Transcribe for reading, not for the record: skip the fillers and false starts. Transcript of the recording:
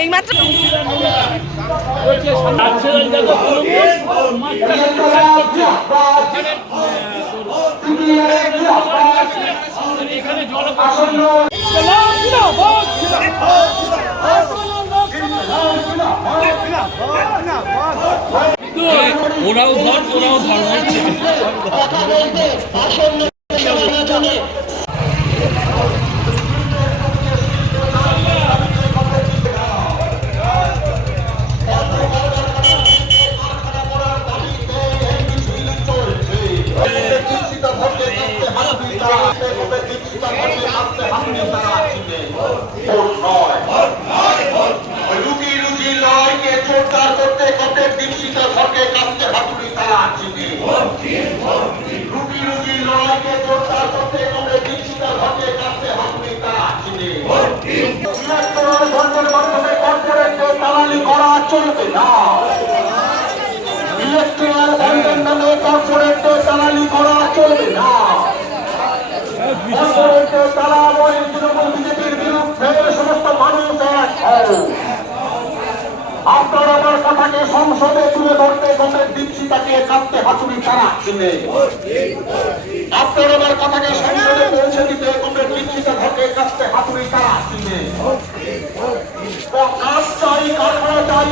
এইমাত্র ওরাও ধর চলবে না। ইলেকট্রাল বন্ডের নামে কর্পোরেটদের দালালি করা চলবে না। কর্পোরেটদের দালাল তৃণমূল বিজেপির বিরুদ্ধে সমস্ত মানুষ এক হও। আপনার আমার কথাকে সংসদে তুলে ধরতে কংগ্রেস দীপশিতাকে কাঁদতে হাতুড়ি চালাচ্ছিলেন। আপনার আমার কথাকে সংসদে পৌঁছে দিতে কংগ্রেস দীপশিতা ধরতে কাঁদতে হাতুড়ি চালাচ্ছিলেন। কাজ চাই, কারখানা চাই,